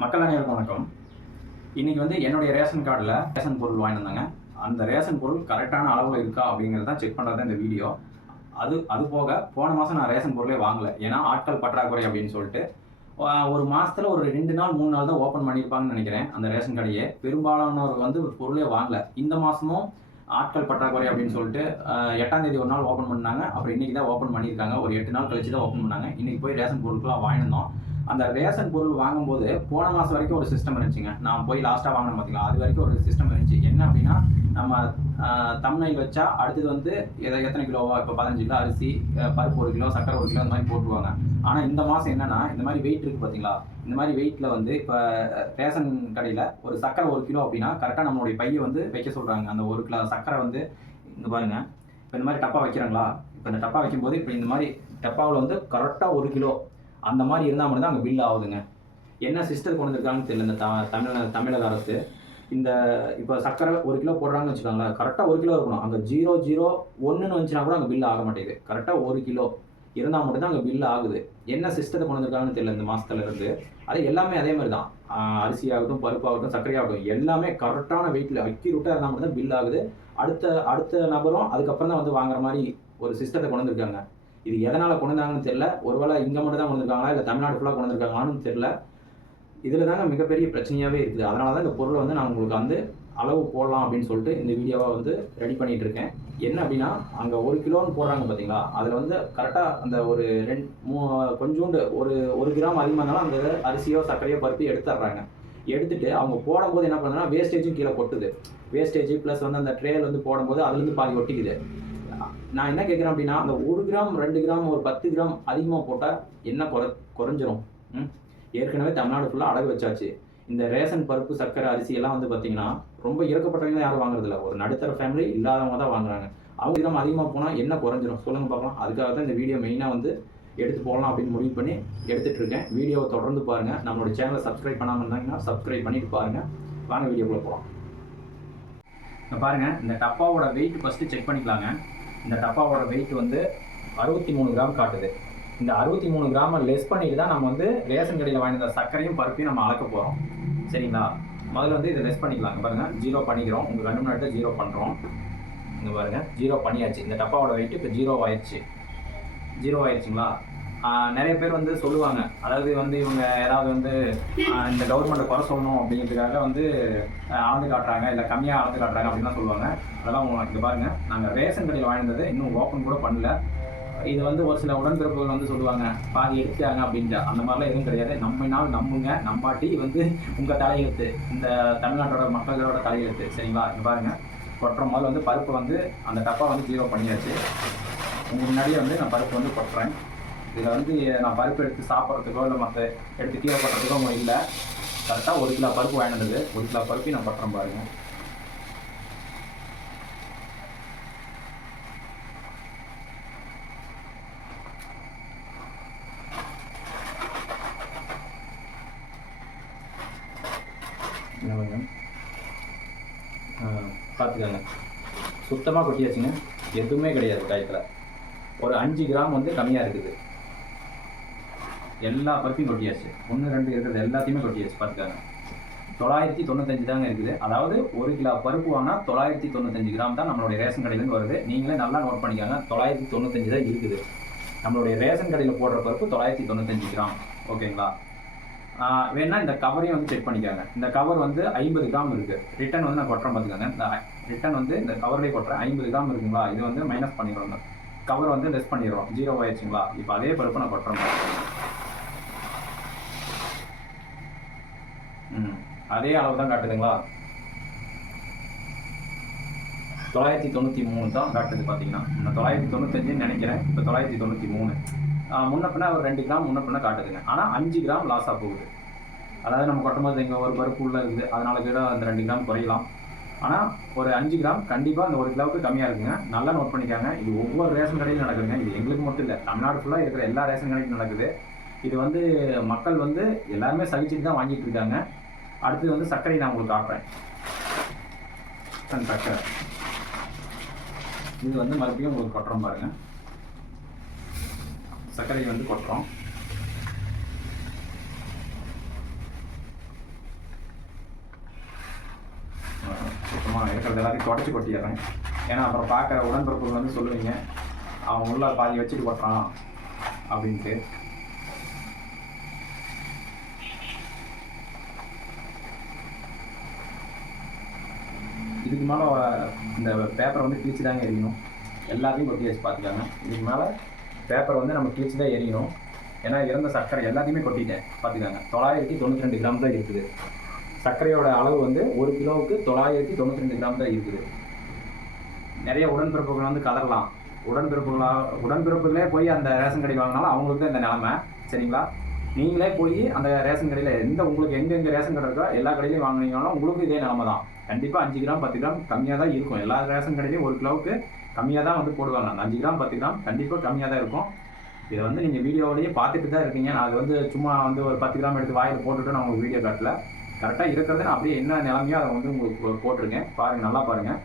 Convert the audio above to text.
மக்கள் அனைவருக்கும் வணக்கம். இன்னைக்கு வந்து என்னுடைய ரேஷன் கார்டில் ரேஷன் பொருள் வாங்கியிருந்தாங்க. அந்த ரேஷன் பொருள் கரெக்டான அளவில் இருக்கா அப்படிங்கிறத செக் பண்ணுறது இந்த வீடியோ. அது போக போன மாதம் நான் ரேஷன் பொருளே வாங்கலை, ஏன்னா ஆட்கள் பற்றாக்குறை அப்படின்னு சொல்லிட்டு ஒரு மாதத்தில் ஒரு 2 நாள் 3 நாள் தான் ஓப்பன் பண்ணியிருப்பாங்கன்னு நினைக்கிறேன். அந்த ரேஷன் கடையே பெரும்பாலானவர் வந்து பொருளே வாங்கலை. இந்த மாதமும் ஆட்கள் பற்றாக்குறை அப்படின்னு சொல்லிட்டு 8ஆம் தேதி ஒரு நாள் ஓப்பன் பண்ணாங்க. அப்புறம் இன்றைக்கி தான் ஓப்பன் பண்ணியிருக்காங்க. ஒரு 8 நாள் கழிச்சு தான் ஓப்பன் பண்ணாங்க. இன்றைக்கி போய் ரேஷன் பொருட்கள்லாம் வாங்கியிருந்தோம். அந்த ரேஷன் பொருள் வாங்கும்போது போன மாதம் வரைக்கும் ஒரு சிஸ்டம் இருந்துச்சுங்க. நான் போய் லாஸ்ட்டாக வாங்கினேன் பார்த்தீங்களா, அது வரைக்கும் ஒரு சிஸ்டம் இருந்துச்சு. என்ன அப்படின்னா, நம்ம தம்ப்நெயில் வச்சா அடுத்தது வந்து எத்தனை கிலோவா, இப்போ 15 கிலோ அரிசி, பருப்பு 1 கிலோ, சக்கரை 1 கிலோ, இந்த மாதிரி போட்டுருவாங்க. ஆனால் இந்த மாதம் என்னன்னா, இந்த மாதிரி வெயிட் இருக்குது பார்த்தீங்களா, இந்த மாதிரி வெயிட்டில் வந்து இப்போ ரேஷன் கடையில் ஒரு சக்கரை 1 கிலோ அப்படின்னா கரெக்டாக நம்மளுடைய பையை வந்து வைக்க சொல்கிறாங்க. அந்த 1 கிலோ சக்கரை வந்து இங்கே பாருங்கள், இப்போ இந்த மாதிரி டப்பா வைக்கிறாங்களா, இப்போ இந்த டப்பா வைக்கும்போது இப்போ இந்த மாதிரி டப்பாவில் வந்து கரெக்டாக 1 கிலோ அந்த மாதிரி இருந்தால் மட்டும்தான் அங்கே பில் ஆகுதுங்க. என்ன சிஸ்டர் கொண்டு வந்திருக்காங்கன்னு தெரியல இந்த தமிழக அரசு. இந்த இப்போ சக்கரை 1 கிலோ போடுறாங்கன்னு வச்சுக்கோங்களேன், கரெக்டாக 1 கிலோ இருக்கணும். அங்கே 001ன்னு வந்துச்சுன்னா கூட அங்கே பில் ஆக மாட்டேங்குது. கரெக்டாக 1 கிலோ இருந்தால் மட்டும்தான் அங்கே பில் ஆகுது. என்ன சிஸ்டத்தை கொண்டு வந்திருக்காங்கன்னு தெரியல இந்த மாதத்துல இருந்து. அது எல்லாமே அதே மாதிரி தான், அரிசி ஆகட்டும், பருப்பாகட்டும், சர்க்கரையாகட்டும், எல்லாமே கரெக்டான வெயிட்டில் அக்யூரேட்டாக இருந்தால் மட்டும் தான் பில் ஆகுது. அடுத்த நபரும் அதுக்கப்புறம் தான் வந்து வாங்குற மாதிரி ஒரு சிஸ்டத்தை கொண்டு வந்திருக்காங்க. இது எதனால் கொண்டு வந்தாங்கன்னு தெரியல. ஒருவேளை இங்கே மட்டும் தான் கொண்டு வந்திருக்காங்களா, இல்லை தமிழ்நாடு ஃபுல்லாக கொண்டு வந்திருக்காங்களான்னு தெரியல. இதில் தாங்க மிகப்பெரிய பிரச்சனையாகவே இருக்குது. அதனால தான் இந்த பொருளை வந்து நான் உங்களுக்கு வந்து அளவு போடலாம் அப்படின்னு சொல்லிட்டு இந்த வீடியோவை வந்து ரெடி பண்ணிகிட்டு இருக்கேன். என்ன அப்படின்னா, அங்கே 1 கிலோன்னு போடுறாங்க பார்த்தீங்களா, அதில் வந்து கரெக்டாக அந்த ஒரு கொஞ்சோண்டு ஒரு கிராம் அதிகமாக இருந்தாலும் அந்த அரிசியோ சர்க்கரையோ பருப்பையோ எடுத்துடுறாங்க. எடுத்துட்டு அவங்க போடும்போது என்ன பண்ணுறதுன்னா, வேஸ்டேஜும் கீழே கொட்டுது. வேஸ்டேஜ் ப்ளஸ் வந்து அந்த ட்ரேயில் வந்து போடும்போது அதுலேருந்து பாதி ஒட்டிக்குது. நான் என்ன கேட்குறேன் அப்படின்னா, அந்த 1 கிராம் 2 கிராம் ஒரு 10 கிராம் அதிகமாக போட்டால் என்ன குறைஞ்சிரும்? ஏற்கனவே தமிழ்நாடு ஃபுல்லாக அடகு வச்சாச்சு. இந்த ரேஷன் பருப்பு, சர்க்கரை, அரிசி எல்லாம் வந்து பார்த்தீங்கன்னா ரொம்ப இறக்கப்பட்டவங்க யாரும் வாங்குறதில்ல. ஒரு நடுத்தர ஃபேமிலி இல்லாதவங்க தான் வாங்குறாங்க. அவங்க கிராம் அதிகமாக போனால் என்ன குறைஞ்சிரும் சொல்லுங்கள் பார்க்கலாம். அதுக்காக தான் இந்த வீடியோ மெயினாக வந்து எடுத்து போடலாம் அப்படின்னு முடிவு பண்ணி எடுத்துகிட்டு இருக்கேன். வீடியோவை தொடர்ந்து பாருங்கள். நம்மளோட சேனலை சப்ஸ்கிரைப் பண்ணாமல் இருந்தாங்கன்னா சப்ஸ்கிரைப் பண்ணிட்டு பாருங்கள். வாங்க வீடியோக்குள்ளே போகலாம். இப்போ பாருங்கள், இந்த டப்பாவோட வெயிட் ஃபஸ்ட்டு செக் பண்ணிக்கலாங்க. இந்த டப்பாவோட வெயிட் வந்து 63 கிராம் காட்டுது. இந்த 63 கிராமை லெஸ் பண்ணிட்டு தான் நம்ம வந்து ரேஷன் கடையில் வாங்கின சர்க்கரையும் பருப்பையும் நம்ம அளக்க போகிறோம். சரிங்களா? முதல்ல வந்து இதை லெஸ் பண்ணிக்கலாங்க. பாருங்கள், 0 பண்ணிக்கிறோம். உங்கள் கண்ணு முன்னாடி 0 பண்ணுறோம். இங்கே பாருங்கள், 0 பண்ணியாச்சு. இந்த டப்பாவோட வெயிட் இப்போ 0 ஆயிடுச்சு. 0 ஆயிடுச்சுங்களா? நிறைய பேர் வந்து சொல்லுவாங்க, அதாவது வந்து இவங்க யாராவது வந்து இந்த கவர்மெண்ட்டை குறை சொல்லணும் அப்படிங்கிறதுக்காக வந்து அளந்து காட்டுறாங்க, இல்லை கம்மியாக அளந்து காட்டுறாங்க அப்படின்னு தான் சொல்லுவாங்க. அதெல்லாம் இங்கே பாருங்கள், நாங்கள் ரேஷன் கடையில் வாங்கினது இன்னும் ஓப்பன் கூட பண்ணல. இது வந்து ஒரு சில உடன்பிறப்புகள் வந்து சொல்லுவாங்க, பாதி எடுத்தாங்க அப்படின்ட்டு. அந்த மாதிரிலாம் எதுவும் கிடையாது. நம்மனால் நம்புங்க, நம்பாட்டி வந்து உங்கள் தலையெழுத்து, இந்த தமிழ்நாட்டோட மக்களோட தலையெழுத்து. சரிங்களா? இங்கே பாருங்கள், கொட்டுற முதல்ல வந்து பருப்பு வந்து அந்த டப்பா வந்து 0 பண்ணியாச்சு. உங்கள் முன்னாடியே வந்து நான் பருப்பு வந்து கொட்டுறேன். இதில் வந்து நான் பருப்பு எடுத்து சாப்பிட்றதுக்கோ இல்லை மற்ற எடுத்து கீழே கொட்டுறதுக்கோ இல்லை. கரெக்டாக 1 கிலோ பருப்பு வாங்கினது. 1 கிலோ பருப்பையும் நான் கொட்டுறேன் பாருங்கள். பார்த்துக்கோங்க, சுத்தமாக கொட்டியாச்சுங்க. எதுவுமே கிடையாது காயத்தில். ஒரு 5 கிராம் வந்து கம்மியாக இருக்குது. எல்லா பருப்பையும் கொட்டியாச்சு. 1 2 இருக்கிறது எல்லாத்தையுமே கொட்டியாச்சு. பார்த்துக்காங்க, 995 தாங்க இருக்குது. அதாவது 1 கிலோ பருப்பு வாங்கினா 995 கிராம் தான் நம்மளுடைய ரேஷன் கடையிலேருந்து வருது. நீங்களே நல்லா நோட் பண்ணிக்காங்க, 995 தான் இருக்குது. நம்மளுடைய ரேஷன் கடையில் போடுற பருப்பு 995 கிராம். ஓகேங்களா? வேணா இந்த கவரையும் வந்து செக் பண்ணிக்காங்க. இந்த கவர் வந்து 50 கிராம் இருக்குது. ரிட்டன் வந்து நான் கொட்டுறேன் பார்த்துக்காங்க. இந்த ரிட்டன் வந்து இந்த கவர்லேயே கொட்டுறேன். 50 கிராம் இருக்குங்களா? இது வந்து மைனஸ் பண்ணிடுறோம். கவர் வந்து லெஸ் பண்ணிடுறோம். 0 ஆயிடுச்சுங்களா? இப்போ அதே பருப்பு நான் கொட்டுறேன். அதே அளவு தான் காட்டுதுங்களா? 993 தான் காட்டுது. பார்த்தீங்கன்னா நான் 995 நினைக்கிறேன். இப்போ 993. முன்ன பின்ன ஒரு 2 கிராம் முன்ன பின்ன காட்டுதுங்க. ஆனால் 5 கிராம் லாஸாக போகுது. அதாவது நம்ம கொட்டும்போது இங்கே ஒரு பருப்பு உள்ளே இருக்குது, அதனால கூட அந்த 2 கிராம் குறையலாம். ஆனால் ஒரு 5 கிராம் கண்டிப்பாக அந்த 1 கிலோவுக்கு கம்மியாக இருக்குங்க. நல்லா நோட் பண்ணிக்காங்க. இது ஒவ்வொரு ரேஷன் கடையிலும் நடக்குதுங்க. இது எங்களுக்கு மட்டும் இல்லை, தமிழ்நாடு ஃபுல்லாக இருக்கிற எல்லா ரேஷன் கடையிலும் நடக்குது. இது வந்து மக்கள் வந்து எல்லாருமே சகிச்சுட்டு தான் வாங்கிட்டு இருக்காங்க. அடுத்தது வந்து சர்க்கரை நான் உங்களுக்கு காட்டுறேன். சர்க்கரை இது வந்து மறுபடியும் உங்களுக்கு கொட்டுறோம் பாருங்கள். சர்க்கரை வந்து கொட்டுறோம். சுத்தமாக இருக்கிறது எல்லாத்தையும் தொடச்சி கொட்டிடுறேன். ஏன்னா அப்புறம் பார்க்குற உடன்பிறப்புகள் வந்து சொல்லுவீங்க, அவன் உள்ள பாதி வச்சுட்டு கொட்டுறான் அப்படின்ட்டு. இதுக்கு மேலே இந்த பேப்பரை வந்து கிழிச்சு தாங்க எரியணும். எல்லாத்தையும் கொட்டி வச்சு பார்த்துக்காங்க. இதுக்கு மேலே பேப்பரை வந்து நம்ம கிழிச்சு தான் எரியணும். ஏன்னா இறந்த சர்க்கரை எல்லாத்தையுமே கொட்டிட்டேன் பார்த்துக்காங்க. 992 கிராம் தான் இருக்குது. சர்க்கரையோட அளவு வந்து 1 கிலோவுக்கு 992 கிராம் தான் இருக்குது. நிறைய உடன்பிறப்புகள் வந்து கதறலாம். உடன்பிறப்புகளே போய் அந்த ரேஷன் கடைக்கு வாங்கினாலும் அவங்களுக்கு தான் இந்த நிலமை. சரிங்களா? நீங்களே போய் அந்த ரேஷன் கடையில் உங்களுக்கு எங்கெங்கே ரேஷன் கடை இருக்கோ எல்லா கடையிலையும் வாங்கினீங்கனாலும் உங்களுக்கு இதே நிலமை தான். கண்டிப்பாக 5 கிராம் 10 கிராம் கம்மியாக தான் இருக்கும். எல்லா ரேஷன் கடையிலையும் 1 கிலோவுக்கு கம்மியாக தான் வந்து போடுவாங்க. அந்த 5 கிராம் 10 கிராம் கண்டிப்பாக கம்மியாக தான் இருக்கும். இதை வந்து நீங்கள் வீடியோவிலேயே பார்த்துட்டு தான் இருக்கீங்க. நான் அது வந்து சும்மா வந்து ஒரு 10 கிராம் எடுத்து வாயில் போட்டுட்டு நான் உங்களுக்கு வீடியோ காட்டல. கரெக்டாக இருக்கிறது நான் அப்படியே என்ன நிலைமையோ அதை வந்து உங்களுக்கு போட்டிருக்கேன். பாருங்கள், நல்லா பாருங்கள்.